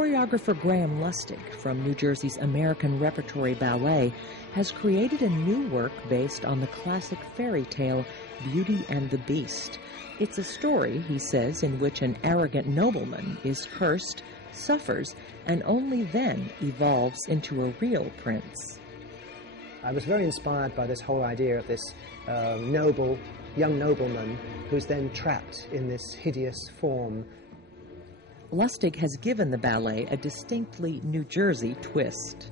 Choreographer Graham Lustig from New Jersey's American Repertory Ballet has created a new work based on the classic fairy tale Beauty and the Beast. It's a story, he says, in which an arrogant nobleman is cursed, suffers, and only then evolves into a real prince. I was very inspired by this whole idea of this young nobleman who's then trapped in this hideous form. Lustig has given the ballet a distinctly New Jersey twist.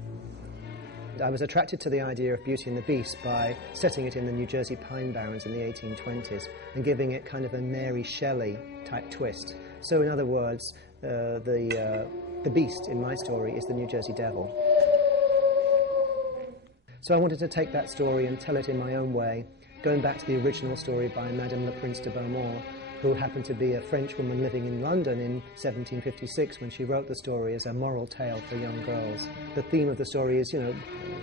I was attracted to the idea of Beauty and the Beast by setting it in the New Jersey pine barrens in the 1820s and giving it kind of a Mary Shelley type twist. So in other words, the beast in my story is the New Jersey devil. So I wanted to take that story and tell it in my own way, going back to the original story by Madame le Prince de Beaumont, who happened to be a French woman living in London in 1756 when she wrote the story as a moral tale for young girls. The theme of the story is,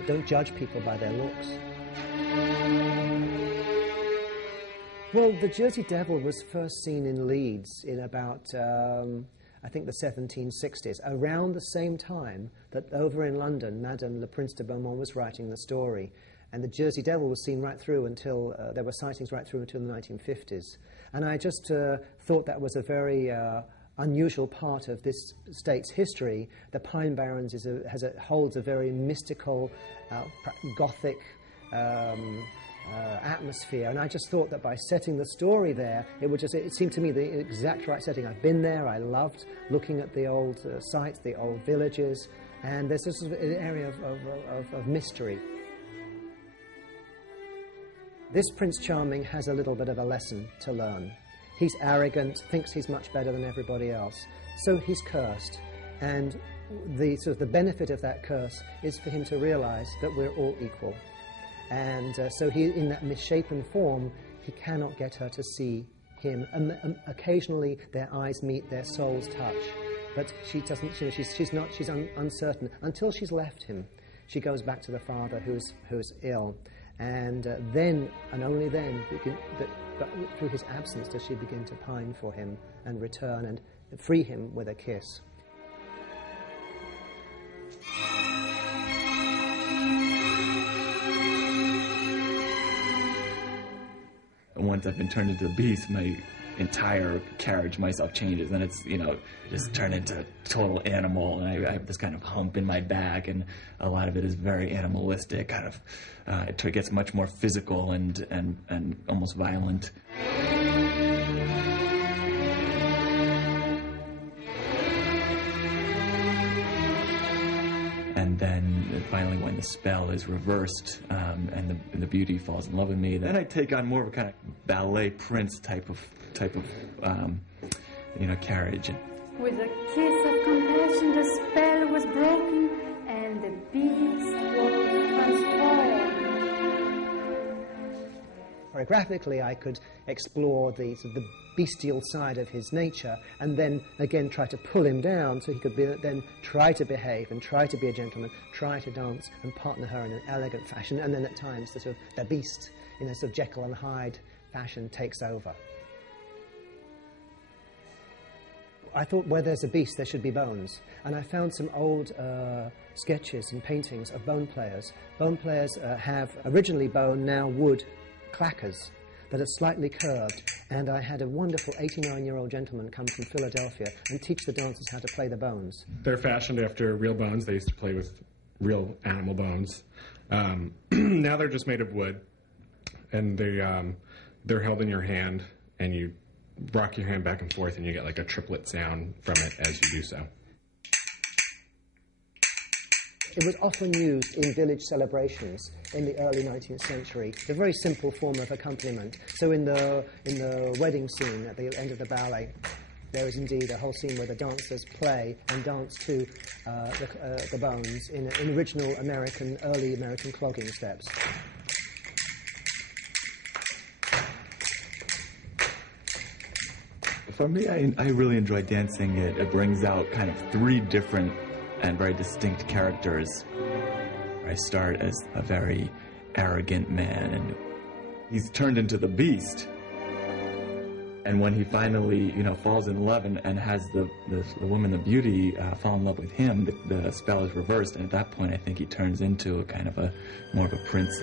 don't judge people by their looks. Well, the Jersey Devil was first seen in Leeds in about, I think, the 1760s, around the same time that over in London, Madame le Prince de Beaumont was writing the story. And the Jersey Devil was seen right through until, there were sightings right through until the 1950s. And I just thought that was a very unusual part of this state's history. The Pine Barrens holds a very mystical, Gothic atmosphere. And I just thought that by setting the story there, it seemed to me the exact right setting. I've been there, I loved looking at the old sites, the old villages, and there's this an area of mystery. This Prince Charming has a little bit of a lesson to learn. He's arrogant, thinks he's much better than everybody else, so he's cursed. And the benefit of that curse is for him to realize that we're all equal. And so he, in that misshapen form, he cannot get her to see him. Occasionally their eyes meet, their souls touch, but she doesn't. She's uncertain until she's left him. She goes back to the father who's ill. And then, and only then, but through his absence does she begin to pine for him and return and free him with a kiss. Once I've been turned into a beast, my entire carriage myself changes, and it's, just turned into a total animal, and I have this kind of hump in my back, and a lot of it is very animalistic, kind of, it gets much more physical and almost violent. And then finally, when the spell is reversed and the beauty falls in love with me, then I take on more of a kind of ballet prince type of carriage. With a kiss of compassion, the spell was broken, and the beast was transformed. Choreographically, I could explore the bestial side of his nature, and then again try to pull him down so he could then try to behave and try to be a gentleman, try to dance and partner her in an elegant fashion, and then at times the beast in a sort of Jekyll and Hyde fashion takes over. I thought where there's a beast, there should be bones. And I found some old sketches and paintings of bone players. Bone players have originally bone, now wood clackers that are slightly curved. And I had a wonderful 89-year-old gentleman come from Philadelphia and teach the dancers how to play the bones. They're fashioned after real bones. They used to play with real animal bones. Now they're just made of wood. And they're held in your hand, and you rock your hand back and forth, and you get like a triplet sound from it as you do so. It was often used in village celebrations in the early 19th century. It's a very simple form of accompaniment. So in the wedding scene at the end of the ballet, there is indeed a whole scene where the dancers play and dance to the bones in original early American clogging steps. For me, I really enjoy dancing. It brings out kind of three different and very distinct characters. I start as a very arrogant man, and he's turned into the beast. And when he finally, falls in love and has the woman of beauty fall in love with him, the spell is reversed, and at that point I think he turns into a kind of more of a prince